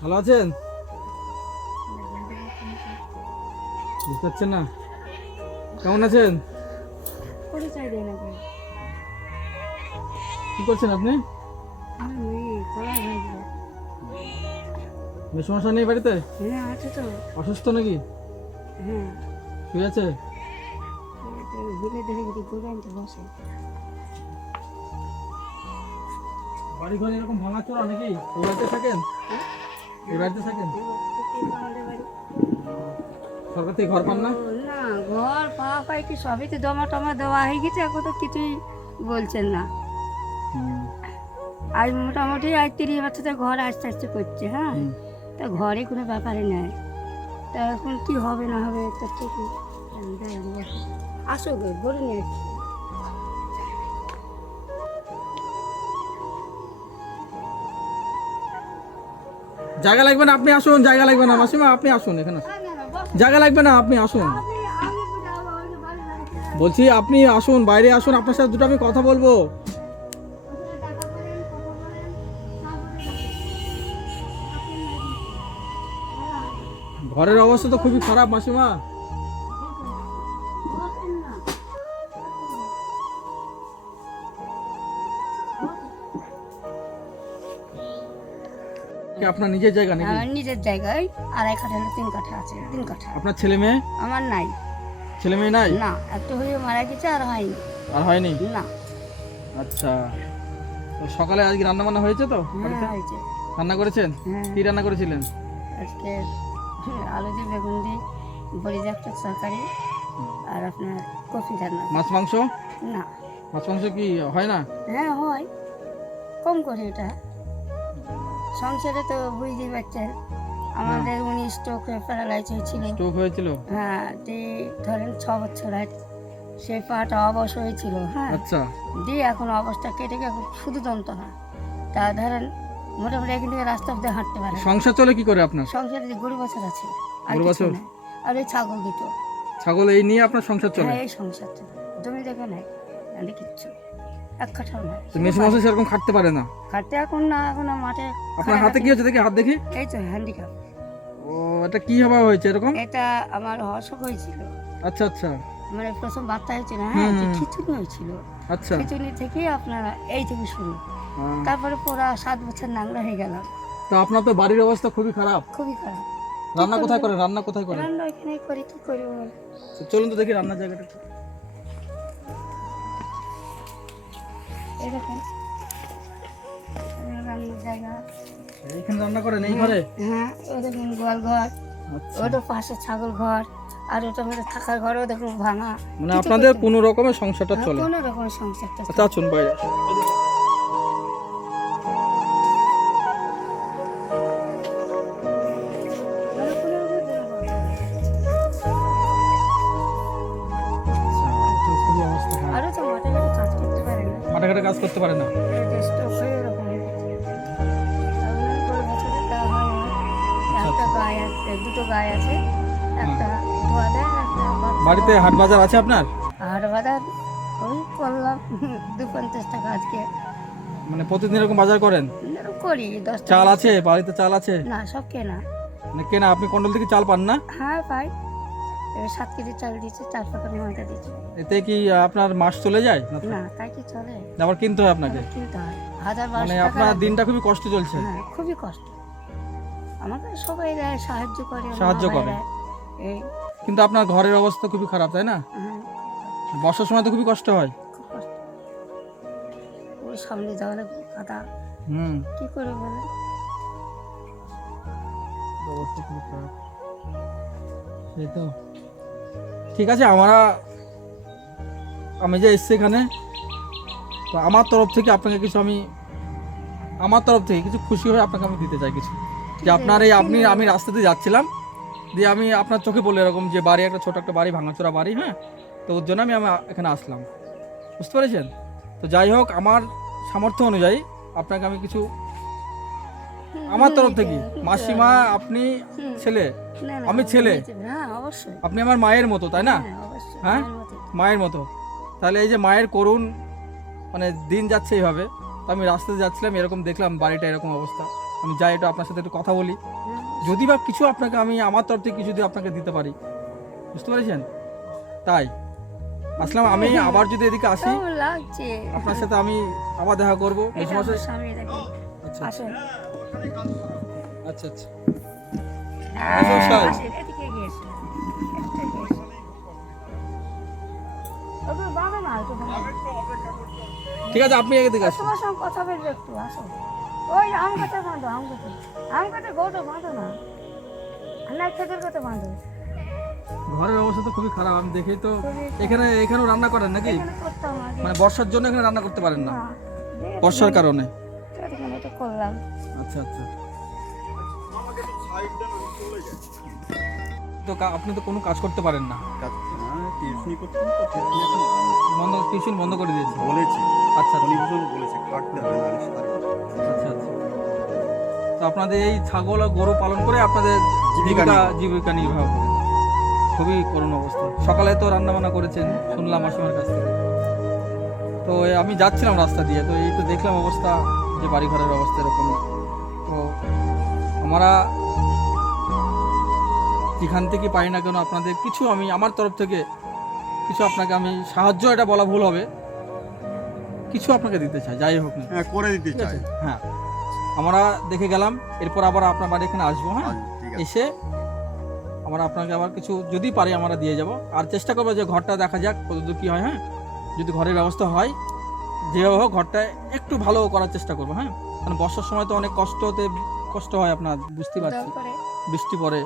ভালো আছেন? বুঝতে পারছেন না? কেমন আছেন? পরিচয় দেয় না কেন? কি করছেন আপনি? আমার মেয়ে কলাই ভাজবে। মেয়ে সমস্যা নেই বাড়িতে? হ্যাঁ আছে তো। অসুস্থ নাকি? হ্যাঁ শুয়ে আছে? ঘুরে দেখে যদি গোদামতে বসে। বাড়ি ঘর এরকম ভাঙাচোরা নাকি? এই বাড়িতে থাকেন? এই বাড়িতে থাকেন? আমাদের বাড়ি সরকার থেকে ঘর পান না? না, ঘর পাওয়া পাই কি সবই তো জমা টমা দেওয়া হয়ে গেছে, এখন তো কিছুই বলছেন না। আজ মোটামুটি আজ 30 বছর ঘর আস্তে আস্তে করছে। হ্যাঁ, তা ঘরে কোনো ব্যাপারে নেই। তা এখন কি হবে না হবে একটা ঠিক আসো গো, বলে নিয়ে আসছি। জায়গা লাগবে না, আপনি আসুন। জায়গা লাগবে না মাসিমা, আপনি আসুন এখানে। জায়গা লাগবে না, আপনি আসুন। বলছি আপনি আসুন, বাইরে আসুন, আপনার সাথে দুটো আমি কথা বলবো। ঘরের অবস্থা তো খুবই খারাপ মাসিমা। কি আপনার নিজের জায়গা নাকি? আমার নিজের জায়গায় 2.5 কাঠা হলে 3 কাঠা আছে, 3 কাঠা। আপনার ছেলে মেয়ে? আমার নাই। ছেলে মেয়ে নাই? না, একটা হয়ে মারা গেছে, আর হয়নি। আর হয়নি? না। আচ্ছা, তো সকালে আজকে রান্না বান্না হয়েছে তো বাড়িতে? হ্যাঁ হয়েছে। রান্না করেছেন? হ্যাঁ, কি রান্না করেছিলেন? আজকে আলু দিয়ে বেগুন দিয়ে বড়ি দিয়ে একটা তরকারি, আর আপনার কফি রান্না। মাছ মাংস? না। মাছ মাংস কি হয় না? হ্যাঁ হয়, কম করে এটা। সংসারে তো বুঝতেই পারছেন, আমাদের উনি স্ট্রোক প্যারালাইজ হয়েছিল। স্ট্রোক হয়েছিল? হ্যাঁ, দিয়ে ধরেন 6 বছর আগে সেই পাটা অবশ হয়েছিল। হ্যাঁ, আচ্ছা, দিয়ে এখন অবস্থা কেটে গিয়ে এখন শুধু যন্ত্রণা। তা ধরেন মোটামুটি এখান থেকে রাস্তা অব্দি হাঁটতে পারে না। সংসার চলে কি করে আপনার? সংসারে যে গরু বছর আছে, আর গরু কিছু বাছুর? নাই। আর এই ছাগল দুটো। ছাগল এই নিয়ে আপনার সংসার চলে? হ্যাঁ, এই সংসার চলে। জমি দেখে নাই, আমি কিচ্ছু এক কাঠাও নাই। তো মেয়ে সমস্যা সেরকম খাটতে পারে না? খাটতে এখন না, এখন মাঠে। আপনার হাতে কি হয়েছে দেখি, হাত দেখি। এই তো হ্যান্ডিক্যাপ। ও, এটা কি হওয়া হয়েছে এরকম? এটা আমার অসুখ হয়েছিল, আচ্ছা আচ্ছা মানে প্রথম বাচ্চা হয়েছিল। হ্যাঁ, যে খিচুনি হয়েছিল, আচ্ছা। খিচুনি থেকে আপনার এই থেকে শুরু। হ্যাঁ। তারপরে পুরা 7 বছর নাংরা হয়ে গেলাম। তো আপনার তো বাড়ির অবস্থা খুবই খারাপ। খুবই খারাপ। রান্না কোথায় করেন? রান্না কোথায় করেন? রান্না এখানে করি, কি করি বল। তো চলুন তো দেখি রান্নার জায়গাটা। এই দেখেন রান্নার জায়গা। এইখানে রান্না করেন এই ঘরে? হ্যাঁ, ও দেখুন গোয়াল ঘর, আচ্ছা, ওটা পাশে ছাগল ঘর, আর ওটা আমাদের থাকার ঘরও দেখুন ভাঙা। মানে আপনাদের কোনো রকমের সংসারটা চলে? কোনো রকমের সংসারটা আচ্ছা, আসুন বাইরে। খুবই অবস্থা খারাপ। আরও তো মাঠে ঘাটে কাজ করতে পারে না। মাঠে ঘাটে কাজ করতে পারে না? এই যে stroke হয়ে এরকম হয়ে গেছে। আর ওনার গরু বাছুরের দেওয়া হয় না। একটা গাই আছে, দুটো গাই আছে, একটা ধোয়া দেয়, একটা বাচ্চা। বাড়িতে হাট বাজার আছে আপনার? আর বাজার ওই করলাম 250 টাকা আজকে। মানে প্রতিদিন এরকম বাজার করেন? এরকম করি 10 টাকা। চাল আছে বাড়িতে? চাল আছে? না, সব কেনা। মানে কেনা? আপনি কন্ট্রোল থেকে চাল পান না? হ্যাঁ পাই, এবার 7 কেজি চাল দিচ্ছে, 4 প্যাকেট ময়দা দিচ্ছে। এতে কি আপনার মাস চলে যায়? না, তাই কি চলে? আবার কিনতে হয় আপনাকে? আবার কিনতে হয় 1000-1200 মানে টাকা। আপনার দিনটা খুবই কষ্ট চলছে? হ্যাঁ, খুবই কষ্ট। আমাকে সবাই দেয়, সাহায্য করে, আমার সাহায্য বাবাই করে। দেয়। এই কিন্তু আপনার ঘরের অবস্থা খুবই খারাপ, তাই না? হ্যাঁ, বর্ষার সময় তো খুবই কষ্ট হয়। খুব কষ্ট। ওই সামনে দেওয়ালে কাদা, হুম, কি করে বলেন? অবস্থা খুবই খারাপ। সেই তো ঠিক আছে, আমি যে এসছি এখানে, তো আমার তরফ থেকে আপনাকে কিছু, আমার তরফ থেকে কিছু খুশি হয়ে আপনাকে আমি দিতে চাই কিছু। যে আপনার এই আমি রাস্তাতে যাচ্ছিলাম, দিয়ে আমি আপনার চোখে বলে এরকম যে বাড়ি, একটা ছোট একটা বাড়ি, ভাঙাচোরা বাড়ি। হ্যাঁ, তো ওর জন্য আমি এখানে আসলাম, বুঝতে পেরেছেন? তো যাই হোক, আমার সামর্থ্য অনুযায়ী আপনাকে আমি কিছু, আমার তরফ থেকে। মাসিমা, আপনি ছেলে, না, না, আমি ছেলে, হ্যাঁ অবশ্যই। আপনি আমার মায়ের মতো, তাই না? হ্যাঁ অবশ্যই, হ্যাঁ, মায়ের মতোই। মায়ের মতো। তাহলে এই যে মায়ের করুণ, মানে দিন যাচ্ছে এইভাবে, তো আমি রাস্তাতে যাচ্ছিলাম, এরকম দেখলাম বাড়িটা এরকম অবস্থা। আমি যাই, এটা আপনার সাথে একটু কথা বলি, যদি বা কিছু আপনাকে আমি আমার তরফ থেকে কিছু যদি আপনাকে দিতে পারি, বুঝতে পেরেছেন? তাই আসলাম। আমি আবার যদি এদিকে আসি কেমন লাগছে? আপনার সাথে, আমি আবার দেখা করবো। এটা আমার স্বামী দেখে। আচ্ছা আসেন আচ্ছা আচ্ছা। আসেন, এদিকে এগিয়ে এসেন। এদিকে এগিয়ে এসেন। ওকে বাঁধো না, একটু বাঁধো। ঠিক আছে, আপনি এদিকে আসুন। তোমার সঙ্গে কথা বলবে একটু, আসো। ওই আম গাছে বাঁধো, আম গাছে গোটো বাঁধো না, না খেজুর গাছে বাঁধো। ঘরের অবস্থা তো খুবই খারাপ, আমি দেখেই তো। খুবই এখানেও রান্না করেন নাকি? এখানে করতাম আগে। মানে বর্ষার জন্য এখানে রান্না করতে পারেন না, না, বর্ষার কারণে? এখানে তো করলাম। আচ্ছা আচ্ছা। তো আপনি তো কোনো কাজ করতে পারেন না, টিউশনি করতাম তো টিউশনি এখন বন্ধ। টিউশন বন্ধ করে দিয়েছে? বলেছি, আচ্ছা আচ্ছা অনেকজন বলেছে খাটতে হবে না সারা আচ্ছা আচ্ছা। তো আপনাদের এই ছাগল আর গরু পালন করে আপনাদের জীবিকা জীবিকা নির্বাহ করেন। খুবই করুণ অবস্থা। সকালে তো রান্না বান্না করেছেন শুনলাম মাসিমার কাছ থেকে। তো আমি যাচ্ছিলাম রাস্তা দিয়ে, তো এই তো দেখলাম অবস্থা, যে বাড়ি ঘরের অবস্থা এরকম। তো আমরা যেখান থেকে পাই না কেন আপনাদের কিছু, আমি আমার তরফ থেকে কিছু আপনাকে আমি সাহায্য, এটা বলা ভুল হবে, কিছু আপনাকে দিতে চাই, যাই হোক না। হ্যাঁ করে দিতে ঠিক চাই। আছে? হ্যাঁ, আমরা দেখে গেলাম, এরপর আবার আপনার বাড়ি এখানে আসবো। হ্যাঁ, ঠিক আছে। এসে আমরা আপনাকে আবার কিছু যদি পারি আমরা দিয়ে যাব। আর চেষ্টা করবো যে ঘরটা দেখা যাক কতদূর কী হয়। হ্যাঁ, যদি ঘরের ব্যবস্থা হয় যেভাবে হোক ঘরটা একটু ভালো করার চেষ্টা করবো। হ্যাঁ, কারণ বর্ষার সময় তো অনেক কষ্ট হয় আপনার, বুঝতে পারছি। দরকারে বৃষ্টি পড়ে,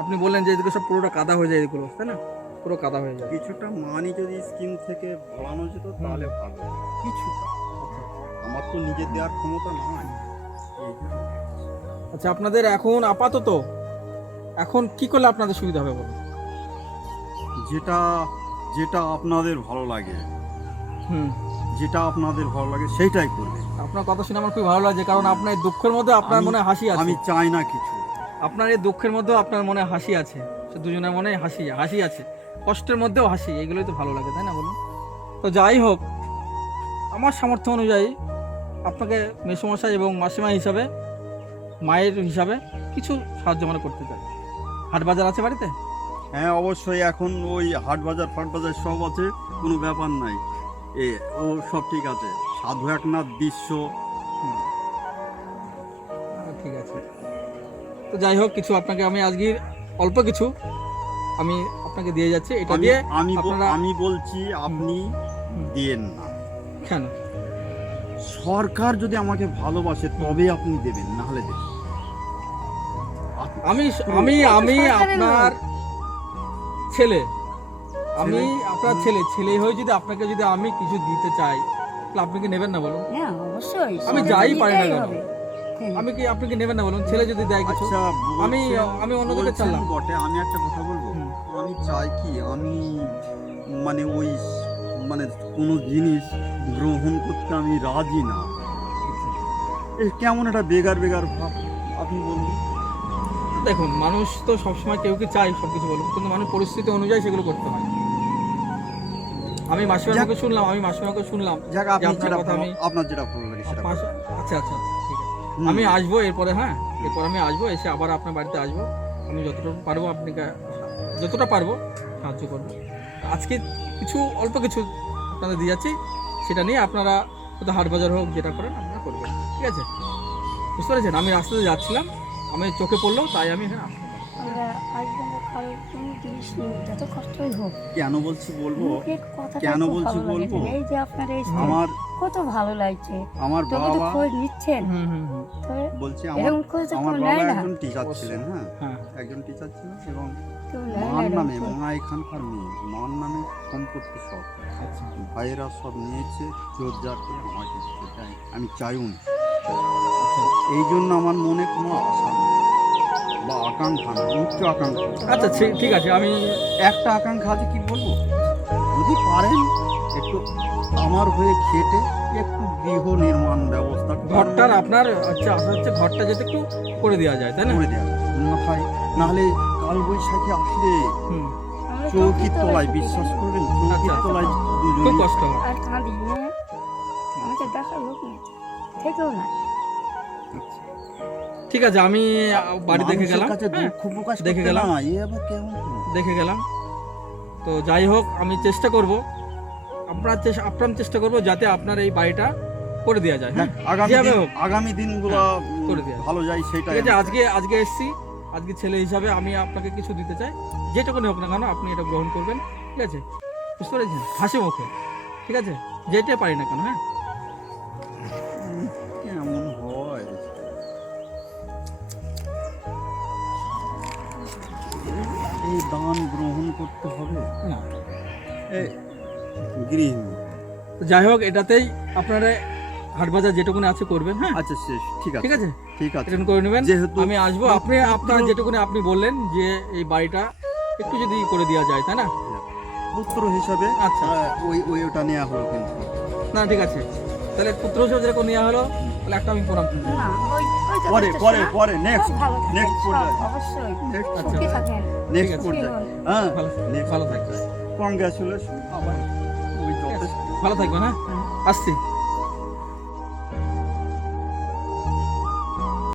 আপনি বললেন যে এদিকে সব পুরোটা কাদা হয়ে যায়, এগুলো তাই না? পুরো কাদা হয়ে যায়। কিছুটা মানি যদি স্কিম থেকে ভরানো যেত তাহলে ভালো। কিছুটা, আমার তো নিজের দেওয়ার ক্ষমতা নয়। এই জন্য। আচ্ছা, আপনাদের এখন আপাতত এখন কি করলে আপনাদের সুবিধা হবে বলুন? যেটা যেটা আপনাদের ভালো লাগে, হুম, যেটা আপনাদের ভালো লাগে সেইটাই করবে। আপনার কথা শুনে আমার খুব ভালো লাগছে, কারণ আপনার এই দুঃখের মধ্যে আপনার মনে হাসি আছে। আমি চাই না কিছু। আপনার এই দুঃখের মধ্যেও আপনার মনে হাসি আছে, সে দুজনের মনে হাসি আছে, কষ্টের মধ্যেও হাসি, এগুলোই তো ভালো লাগে, তাই না বলুন? তো যাই হোক, আমার সামর্থ্য অনুযায়ী আপনাকে মেসোমশাই এবং মাসিমা হিসাবে, মায়ের হিসাবে কিছু সাহায্য মানে করতে চাই। হাট বাজার আছে বাড়িতে? হ্যাঁ অবশ্যই, এখন ওই হাট বাজার ফাট বাজার সব আছে, কোনো ব্যাপার নাই। ও সব ঠিক আছে। সাধু একনাথ দৃশ্য। ঠিক আছে। তো যাই হোক, কিছু আপনাকে আমি আজকে অল্প কিছু আমি আপনাকে দিয়ে যাচ্ছি, এটা আমি দিয়ে আমি বল- আপনারা আমি বলছি আপনি দিয়েন না। কেন? সরকার যদি আমাকে ভালোবাসে তবে আপনি দেবেন, না হলে দেবেন। আমি আমি আমি সরকারের আপনার ছেলে, আমি ছেলে? আপনার ছেলে হয়ে যদি আপনাকে যদি আমি কিছু দিতে চাই, তাহলে আপনি কি নেবেন না বলুন? হ্যাঁ অবশ্যই, আমি সেটা যাই তো পারি না নিতেই কেন, হবে। আমি কি আপনি কি নেবেন না বলুন? ছেলে যদি দেয় কিছু। আচ্ছা আমি অন্যদিকে বলছেন চাললাম। বটে, আমি একটা কথা বলবো। হুম। আমি চাই কি, আমি মানে ওই মানে কোনো জিনিস গ্রহণ করতে আমি রাজি না। এই কেমন একটা বেগার ভাব, আপনি বলুন। দেখুন, মানুষ তো সবসময় কেউ কি চাই সব কিছু বলুন, কিন্তু মানুষ পরিস্থিতি অনুযায়ী সেগুলো করতে হয়। আমি মাসিমাকে শুনলাম যাক, যে আপনি আপনার যেটা কথা আমি আপনার যেটা ভালো লাগে সেটা করুন। আচ্ছা আচ্ছা আচ্ছা, ঠিক আছে। হুম। আমি আসবো এরপরে। হ্যাঁ, এরপর আমি আসবো, এসে আবার আপনার বাড়িতে আসবো। আমি যতটা পারবো আপনাকে সাহায্য করবো। আজকে কিছু অল্প কিছু আপনাদের দিয়ে যাচ্ছি, সেটা নিয়ে আপনারা হয়তো হাট বাজার হোক যেটা করেন আপনারা করবেন, ঠিক আছে? বুঝতে পেরেছেন? আমি রাস্তাতে যাচ্ছিলাম, আমি চোখে পড়লো, তাই আমি এখানে আসলাম। আমরা আসবেন না, কারোর কোনো জিনিস নেই, যত কষ্টই হোক। কেন বলছি বলবো, মুখের কথাটা কেন খুব বলছি ভালো বলবো? লেগেছে। এই যে আপনার এই স্নেহ, আমার কত ভালো লাগছে। আমার তবু তো বাবা খোঁজ নিচ্ছেন, তবে বলছি এরকম খোঁজ তো আমার কেউ বাবা নেয় না। একজন টিচার অবশ্যই। ছিলেন। হ্যাঁ, হ্যাঁ, একজন টিচার ছিলেন এবং কেউ নেয় না মার এরকম নামে, খোঁজ। মা এখানকার মেয়ে, মার নামে সম্পত্তি সব আচ্ছা ভাইয়েরা সব নিয়েছে, জোরজার করে আমাকে দিতে চায়। আমি চাইও না। আচ্ছা এই জন্য আমার মনে কোনো আশা নেই বা আকাঙ্ক্ষা না, উচ্চ আকাঙ্ক্ষা। আচ্ছা, ঠিক আছে। আমি একটা আকাঙ্ক্ষা আছে, কি বলবো, যদি পারেন একটু আমার হয়ে খেটে একটু গৃহ নির্মাণ ব্যবস্থা ঘরটার আপনার আচ্ছা আশা হচ্ছে ঘরটা যাতে একটু করে দেওয়া যায়, তাই না? করে দেওয়া মাথায়, নাহলে কাল বৈশাখী আসলে হুম, আমরা চৌকির তো তলায়, থাকি, বিশ্বাস জানেন? করবেন, আচ্ছা, চৌকির তলায় খুব দুজনে কষ্ট হয়। আর কাঁদি, হ্যাঁ, আমাকে দেখার লোক নেই, থেকেও না। আচ্ছা। ঠিক আছে, আমি বাড়ি দেখে মানুষের গেলাম, কাছে হ্যাঁ, দুঃখ প্রকাশ দেখে করতে গেলাম। না, এ আবার কেমন হলো? দেখে গেলাম। তো যাই হোক, আমি চেষ্টা করব, আপনার চেষ্টা করব যাতে আপনার এই বাড়িটা করে দেওয়া যায়, হ্যাঁ, যেভাবে হোক আগামী দিনগুলো করে দেওয়া ভালো যায় সেটাই ঠিক আছে। আজকে এসছি, আজকে ছেলে হিসাবে আমি আপনাকে কিছু দিতে চাই, যেটুকুনি হোক না কেন আপনি এটা গ্রহণ করবেন, ঠিক আছে, বুঝতে পেরেছেন, হাসি মুখে, ঠিক আছে, যেটাই পারি না কেন, হ্যাঁ। কেমন হয় এই দান গ্রহণ করতে হবে না, এই গৃহিণী। তো যাই হোক, এটাতেই আপনারা হাট বাজার যেটুকুনি আছে করবেন, হ্যাঁ, আচ্ছা শেষ, ঠিক ঠিক আছে আছে, ঠিক আছে। এটা করে নেবেন। যেহেতু আমি আসবো, আপনার যেটুকুনি আপনি বললেন যে এই বাড়িটা একটু যদি করে দেওয়া যায়, তাই না? পুত্র হিসাবে আচ্ছা। ওটা নেওয়া হলো কিন্তু না ঠিক আছে, তাহলে পুত্র হিসেবে যেরকম নেওয়া হলো, তাহলে একটা আমি প্রণাম করি। না, ওই তো পরে দেখতেছ পরে না? পরে নেক্সট খুব ভালো থাকেন, next সব, পর্যায়ে। অবশ্যই নেক্সট আচ্ছা। সুখী থাকেন। নেক্সট আছে। পর্যায়ে জীবন। হ্যাঁ ভালো next ভালো থাকবেন, কংগ্রাচুলেশন আবার ওই যথেষ্ট ভালো থাকবেন, হ্যাঁ, আসছি।